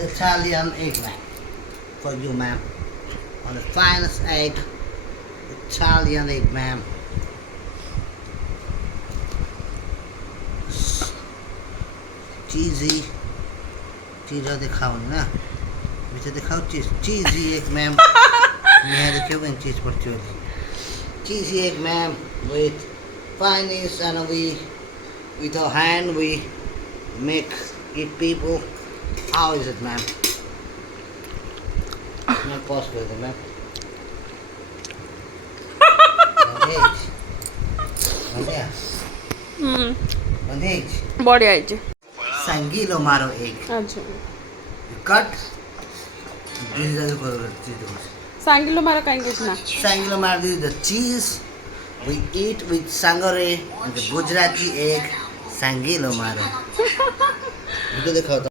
Italian egg, ma'am. For you, ma'am. On the finest egg. Italian egg, ma'am. Cheesy. Cheese दिखाओ ना. मुझे दिखाओ cheese. Cheesy egg, ma'am. मैं देखियो कौन cheese पड़ती होगी. Cheesy egg, ma'am. With finest and with our hand we make it people. How is it, ma'am? Not possible, ma'am. Bandage. Body आयचे Sangilo maro egg. अच्छा You cut. This is the cheese. सांगितलं मला काही घेत ना Sangilo maro this is the cheese. We eat with sangare and the Gujarati egg. Sangilo maro. मुझे दिखाओ.